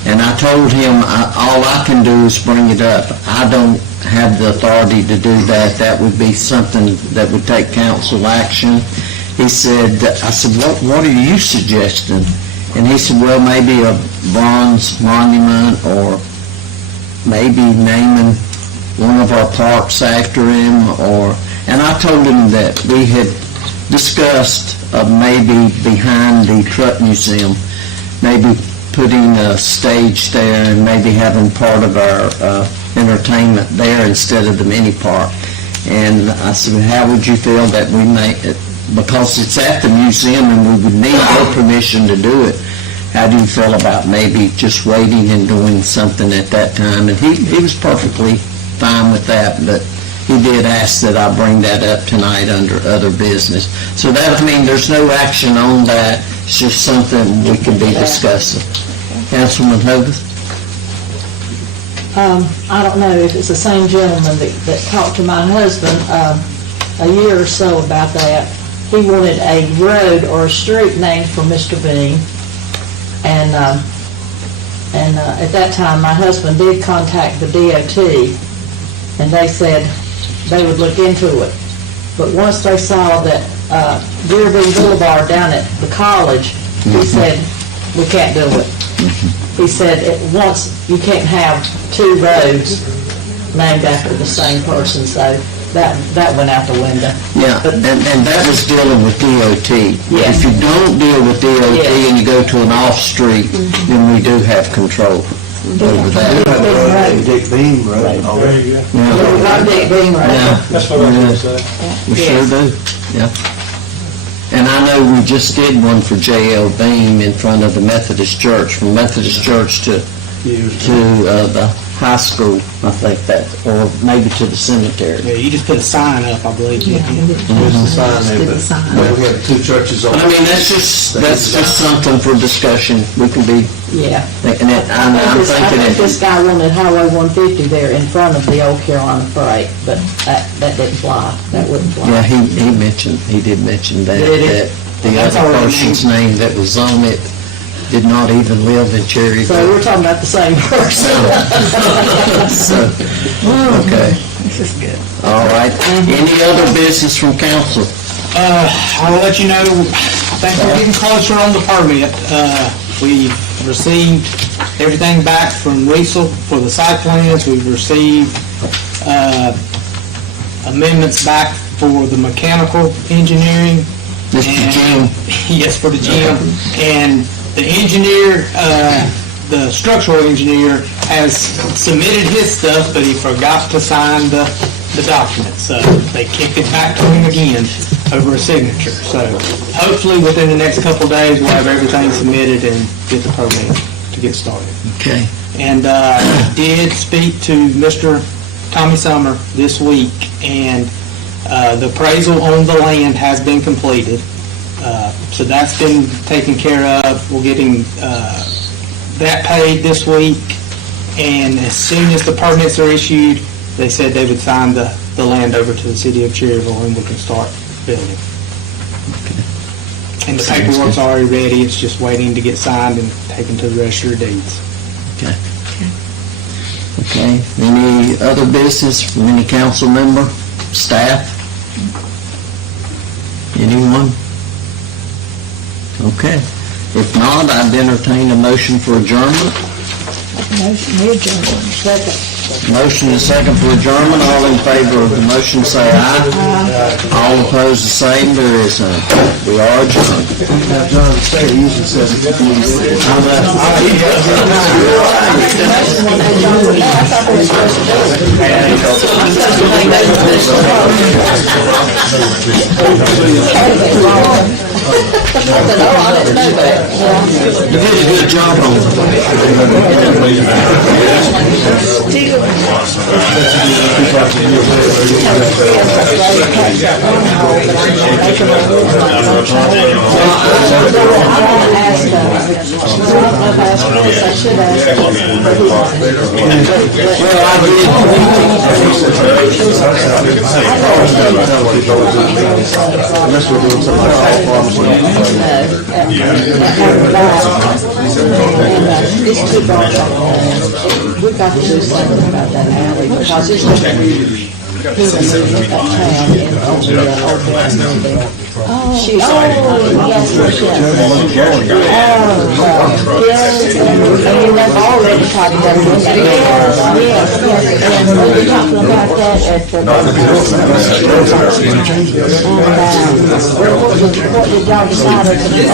And I told him, all I can do is bring it up. I don't have the authority to do that. That would be something that would take council action. He said, I said, what are you suggesting? And he said, well, maybe a bronze monument, or maybe naming one of our parks after him, and I told him that we had discussed maybe behind the truck museum, maybe putting a stage there and maybe having part of our entertainment there instead of the mini park. And I said, how would you feel that we may, because it's at the museum and we would need their permission to do it, how do you feel about maybe just waiting and doing something at that time? And he was perfectly fine with that, but he did ask that I bring that up tonight under other business. So that, I mean, there's no action on that. It's just something we can be discussing. Councilman Hogan? I don't know if it's the same gentleman that talked to my husband a year or so about that. He wanted a road or a street named for Mr. Bean. And at that time, my husband did contact the DOT, and they said they would look into it. But once they saw that Cherryville Boulevard down at the college, he said, we can't do it. He said, once you can't have two roads named after the same person, so that went out the window. Yeah, and that was dealing with DOT. Yeah. If you don't deal with DOT and you go to an off-street, then we do have control over that. Dick Beam Road. Not Dick Beam Road. Yeah, That's what I was going to say. we sure do, yeah. And I know we just did one for J.L. Beam in front of the Methodist Church, from Methodist Church to the high school, I think that, or maybe to the cemetery. Yeah, you just put a sign up, I believe. There's a sign there, but we have two churches on. I mean, that's just something for discussion. We can be Yeah. thinking it, I'm I thinking think it. this guy wanted Highway 150 there in front of the old Carolina Freight, but that didn't fly. That wouldn't fly. Yeah, he did mention that, Did he? that the That's other already person's name that was on it did not even live in So Cherryville. we're talking about the same person. So, okay, This is good. all right. Any other business from council? I'll let you know, I think we're getting closer on the permit. We've received everything back from Riesel for the site plans. We've received amendments back for the mechanical engineering. Mr. Jim? Yes, for the gym. And the engineer, the structural engineer has submitted his stuff, but he forgot to sign the document. So they kicked it back to him again over a signature. So hopefully within the next couple of days, we'll have everything submitted and get the permit to get started. Okay. And I did speak to Mr. Tommy Summer this week, and the appraisal on the land has been completed. So that's been taken care of. We're getting that paid this week, and as soon as the permits are issued, they said they would sign the land over to the city of Cherryville, and we can start building. And the paperwork's already ready. It's just waiting to get signed and taken to the register of deeds. Okay. Okay. Any other business from any council member, staff? Anyone? Okay. If not, I'd entertain a motion for adjournment. Motion we adjourn. Second. Motion and second for adjournment. All in favor of the motion, say aye. All opposed, the same. There is none. We are adjourned. Now, John, the state usually says You did a good job on I should ask. Unless we're doing something like that. It's too dark out there. We've got to do something about that alley, because it's just people moving that town into the old buildings there. Yes, yes. And they've already talked about it. Yes. And we were talking about that at the... And, what did y'all decide at the